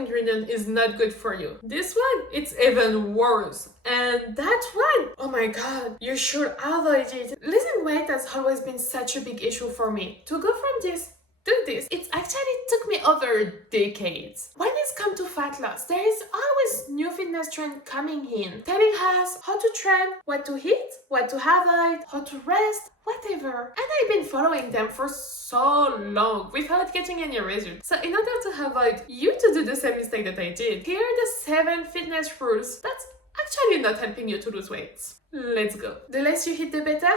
ingredient is not good for you. This one, it's even worse. And that one, oh my god, you should avoid it. Losing weight has always been such a big issue for me. To go from this to this, it actually took me over decades. When it's come to fat loss, there is always new fitness trend coming in, telling us how to train, what to eat, what to avoid, how to rest, whatever. And I've been following them for so long without getting any results. So in order to avoid you to do the same mistake that I did, here are the 7 fitness rules that's actually not helping you to lose weight. Let's go. The less you eat, the better?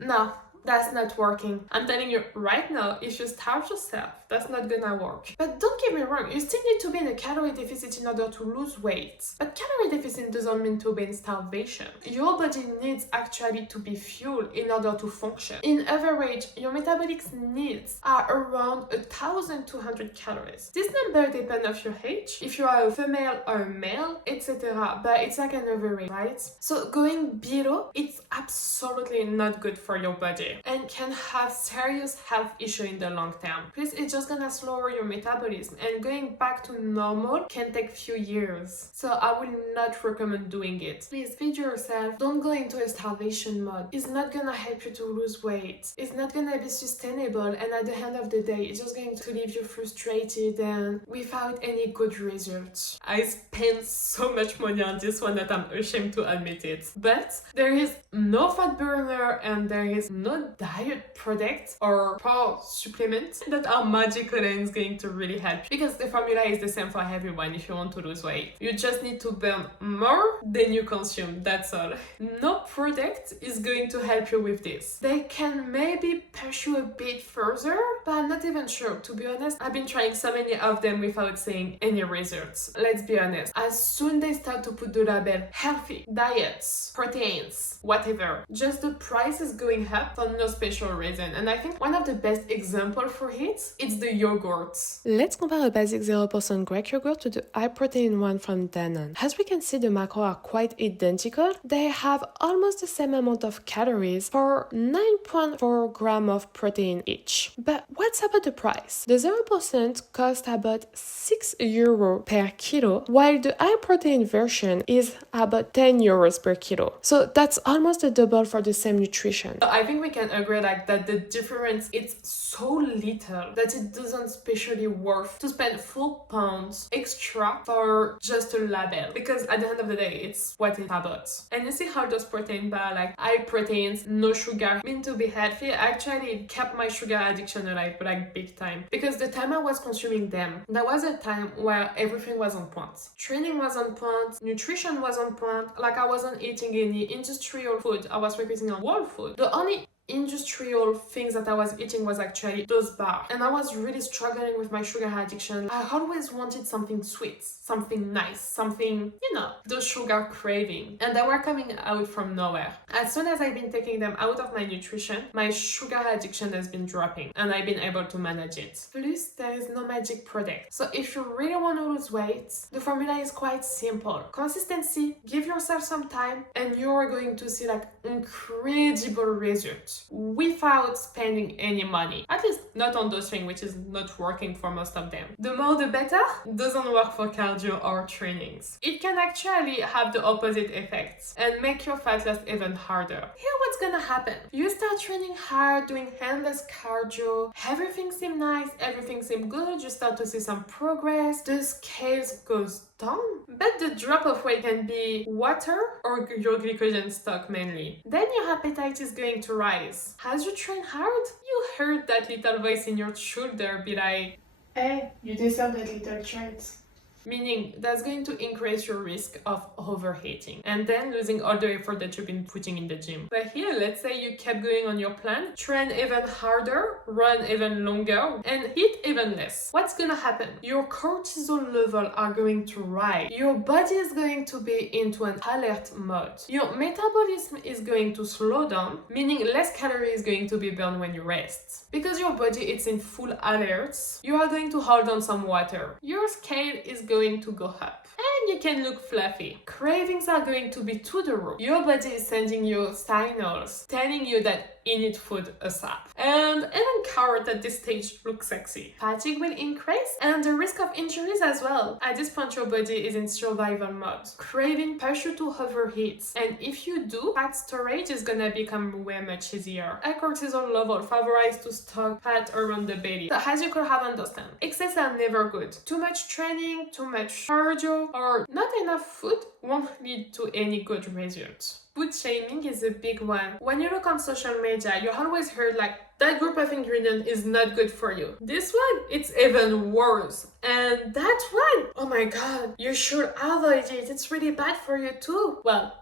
No. That's not working. I'm telling you right now, if you starve yourself, that's not gonna work. But don't get me wrong, you still need to be in a calorie deficit in order to lose weight. But calorie deficit doesn't mean to be in starvation. Your body needs actually to be fueled in order to function. In average, your metabolic needs are around 1,200 calories. This number depends on your age, if you are a female or a male, etc. But it's like an average, right? So going below, it's absolutely not good for your body and can have serious health issue in the long term. Plus, it's just gonna slow your metabolism, and going back to normal can take few years. So I will not recommend doing it. Please feed yourself. Don't go into a starvation mode. It's not gonna help you to lose weight. It's not gonna be sustainable, and at the end of the day, it's just going to leave you frustrated and without any good results. I spent so much money on this one that I'm ashamed to admit it. But there is no fat burner and there is no diet product or power supplement that are magical and is going to really help, because the formula is the same for everyone if you want to lose weight. You just need to burn more than you consume, that's all. No product is going to help you with this. They can maybe push you a bit further, but I'm not even sure. To be honest, I've been trying so many of them without seeing any results. Let's be honest, as soon they start to put the label healthy, diets, proteins, whatever, just the price is going up for no special reason. And I think one of the best examples for it is the yogurts. Let's compare a basic 0% Greek yogurt to the high protein one from Danone. As we can see, the macros are quite identical. They have almost the same amount of calories for 9.4 grams of protein each. But what's about the price? The 0% costs about €6 per kilo, while the high protein version is about €10 per kilo. So that's almost a double for the same nutrition. So I think we can agree like that the difference is so little that it doesn't especially worth to spend £4 extra for just a label, because at the end of the day it's what it's about. And you see how those protein bar, like high proteins, no sugar, mean to be healthy, actually kept my sugar addiction alive, like big time. Because the time I was consuming them, there was a time where everything was on point. Training was on point, nutrition was on point, like I wasn't eating any industrial food, I was focusing on whole food. The only industrial things that I was eating was actually those bars, and I was really struggling with my sugar addiction. I always wanted something sweet, something nice, something, the sugar craving, and they were coming out from nowhere. As soon as I've been taking them out of my nutrition, my sugar addiction has been dropping and I've been able to manage it. Plus, there is no magic product. So if you really want to lose weight, the formula is quite simple. Consistency, give yourself some time, and you're going to see like incredible results without spending any money. At least not on those things, which is not working for most of them. The more the better doesn't work for cardio or trainings. It can actually have the opposite effects and make your fat loss even harder. Here what's gonna happen. You start training hard, doing endless cardio, everything seems nice, everything seems good, you start to see some progress, the scales goes down, but the drop of weight can be water or your glycogen stock mainly. Then your appetite is going to rise. As you train hard, you heard that little voice in your shoulder be like, hey, you deserve that little treat. Meaning that's going to increase your risk of overeating and then losing all the effort that you've been putting in the gym. But here, let's say you kept going on your plan, train even harder, run even longer, and eat even less. What's gonna happen? Your cortisol level are going to rise. Your body is going to be into an alert mode. Your metabolism is going to slow down, meaning less calories going to be burned when you rest. Because your body is in full alert, you are going to hold on some water. Your scale is going to go up. And you can look fluffy. Cravings are going to be to the roof. Your body is sending you signals, telling you that you need food ASAP. And even carrot at this stage looks sexy. Fatigue will increase and the risk of injuries as well. At this point, your body is in survival mode. Craving push you to overheat. And if you do, fat storage is gonna become way much easier. A cortisol level favorizes to stock fat around the belly. So as you could have understand, excess are never good. Too much training, too much cardio, or not enough food won't lead to any good results. Food shaming is a big one. When you look on social media, you always heard like, that group of ingredients is not good for you. This one, it's even worse. And that one, oh my god, you should avoid it. It's really bad for you too. Well,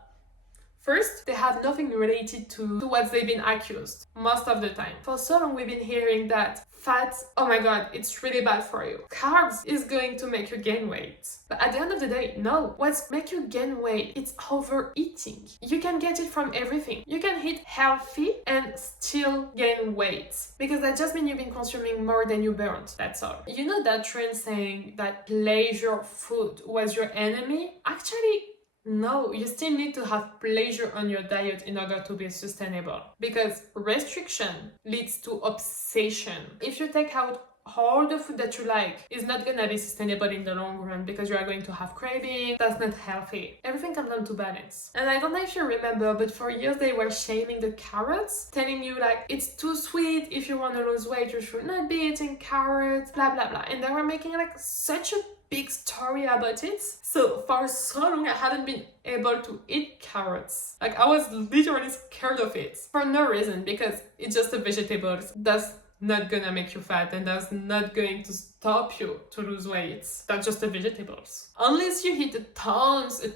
first, they have nothing related to what they've been accused, most of the time. For so long, we've been hearing that fat, oh my god, it's really bad for you. Carbs is going to make you gain weight. But at the end of the day, no. What's make you gain weight? It's overeating. You can get it from everything. You can eat healthy and still gain weight. Because that just means you've been consuming more than you burned. That's all. You know that trend saying that pleasure food was your enemy? Actually, no, you still need to have pleasure on your diet in order to be sustainable. Because restriction leads to obsession. If you take out all the food that you like, it's not gonna be sustainable in the long run because you are going to have craving. That's not healthy. Everything comes down to balance. And I don't know if you remember, but for years they were shaming the carrots, telling you like, it's too sweet, if you want to lose weight, you should not be eating carrots, blah blah blah. And they were making like such a big story about it. So for so long I hadn't been able to eat carrots. Like I was literally scared of it for no reason, because it's just a vegetable. That's not gonna make you fat and that's not going to stop you to lose weight. That's just the vegetables. Unless you eat 1,000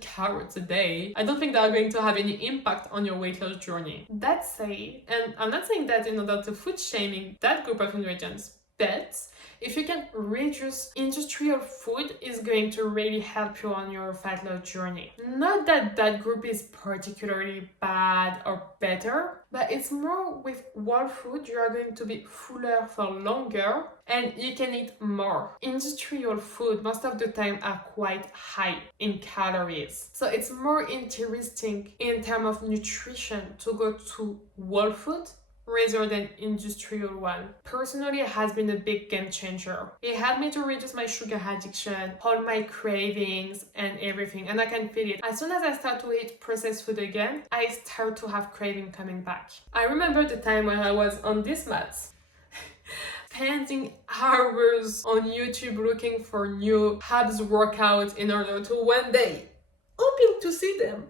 carrots a day, I don't think they are going to have any impact on your weight loss journey. That said, and I'm not saying that in order to food shaming that group of ingredients, but if you can reduce industrial food, is going to really help you on your fat loss journey. Not that that group is particularly bad or better, but it's more with whole food, you are going to be fuller for longer and you can eat more. Industrial food most of the time are quite high in calories. So it's more interesting in terms of nutrition to go to whole food rather than industrial one. Personally, it has been a big game changer. It helped me to reduce my sugar addiction, all my cravings and everything, and I can feel it. As soon as I start to eat processed food again, I start to have craving coming back. I remember the time when I was on this mat, spending hours on YouTube looking for new abs workouts in order to one day hoping to see them.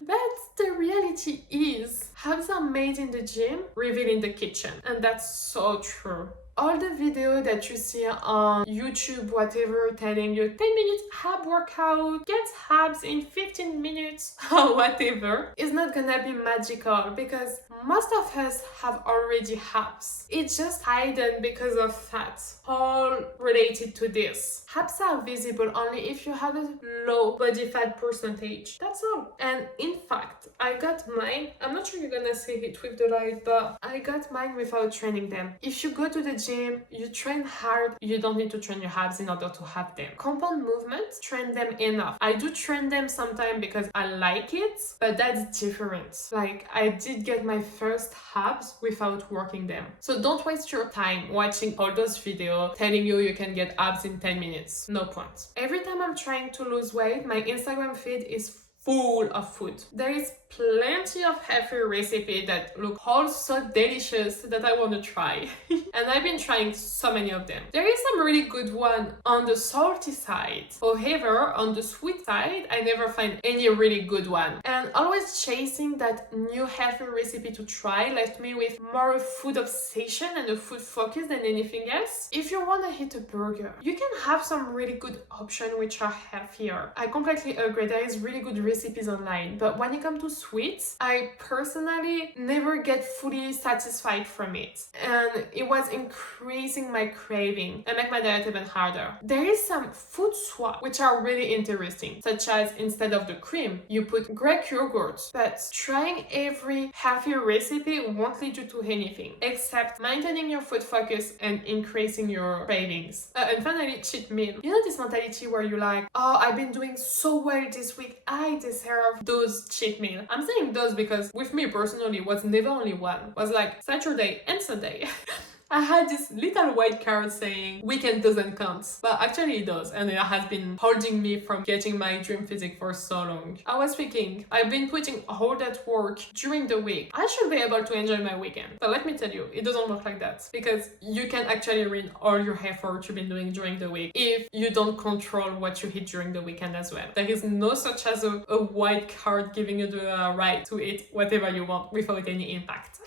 But the reality is, abs are made in the gym, revealed in the kitchen. And that's so true. All the video that you see on YouTube, whatever, telling you 10 minutes ab workout, get abs in 15 minutes, or whatever, is not gonna be magical because most of us have already abs. It's just hidden because of fat, all related to this. Abs are visible only if you have a low body fat percentage. That's all. And in fact, I got mine. I'm not sure you're gonna see it with the light, but I got mine without training them. If you go to the gym, you train hard, you don't need to train your abs in order to have them. Compound movements, train them enough. I do train them sometimes because I like it, but that's different. Like, I did get my first abs without working them. So don't waste your time watching all those videos telling you can get abs in 10 minutes. No point. Every time I'm trying to lose weight, my Instagram feed is full of food. There is plenty of healthy recipes that look all so delicious that I want to try. And I've been trying so many of them. There is some really good one on the salty side. However, on the sweet side, I never find any really good one. And always chasing that new healthy recipe to try left me with more food obsession and a food focus than anything else. If you want to eat a burger, you can have some really good options which are healthier. I completely agree, there is really good recipes online. But when it comes to sweet, I personally never get fully satisfied from it. And it was increasing my craving and make my diet even harder. There is some food swap which are really interesting, such as instead of the cream, you put Greek yogurt. But trying every healthy recipe won't lead you to anything except maintaining your food focus and increasing your cravings. And finally, cheat meal. You know this mentality where you're like, oh, I've been doing so well this week, I deserve those cheat meal. I'm saying those because with me personally, it was never only one. It was like Saturday and Sunday. I had this little white card saying weekend doesn't count, but actually it does, and it has been holding me from getting my dream physique for so long. I was thinking, I've been putting all that work during the week. I should be able to enjoy my weekend. But let me tell you, it doesn't work like that, because you can actually ruin all your effort you've been doing during the week if you don't control what you eat during the weekend as well. There is no such as a white card giving you the right to eat whatever you want without any impact.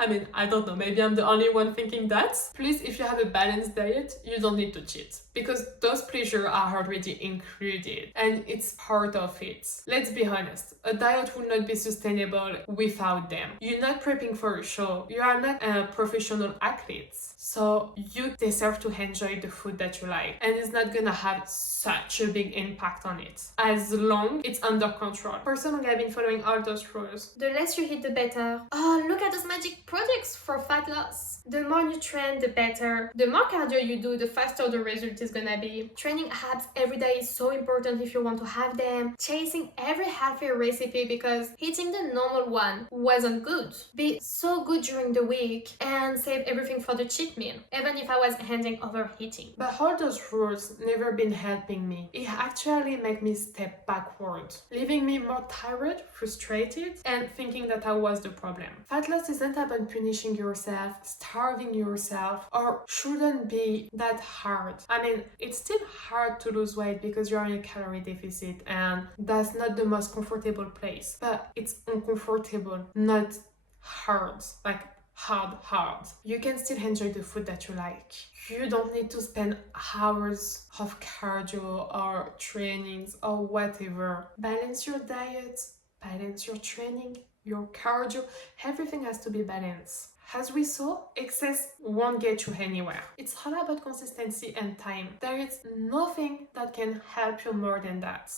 I mean, I don't know, maybe I'm the only one thinking that. Please, if you have a balanced diet, you don't need to cheat, because those pleasures are already included and it's part of it. Let's be honest, a diet will not be sustainable without them. You're not prepping for a show, you are not a professional athlete, so you deserve to enjoy the food that you like, and it's not gonna have such a big impact on it as long it's under control. Personally, I've been following all those rules. The less you eat, the better. Oh, look at those magic products for fat loss. The more you train, the better. The more cardio you do, the faster the result is gonna be. Training abs every day is so important if you want to have them. Chasing every healthy recipe because hitting the normal one wasn't good. Be so good during the week and save everything for the cheat meal, even if I was ending overeating. But all those rules never been helping me. It actually made me step backward, leaving me more tired, frustrated, and thinking that I was the problem. Fat loss isn't about punishing yourself, starving yourself, or shouldn't be that hard. I mean, it's still hard to lose weight because you're in a calorie deficit and that's not the most comfortable place. But it's uncomfortable, not hard. Like hard. You can still enjoy the food that you like. You don't need to spend hours of cardio or trainings or whatever. Balance your diet, balance your training, your cardio. Everything has to be balanced. As we saw, excess won't get you anywhere. It's all about consistency and time. There is nothing that can help you more than that.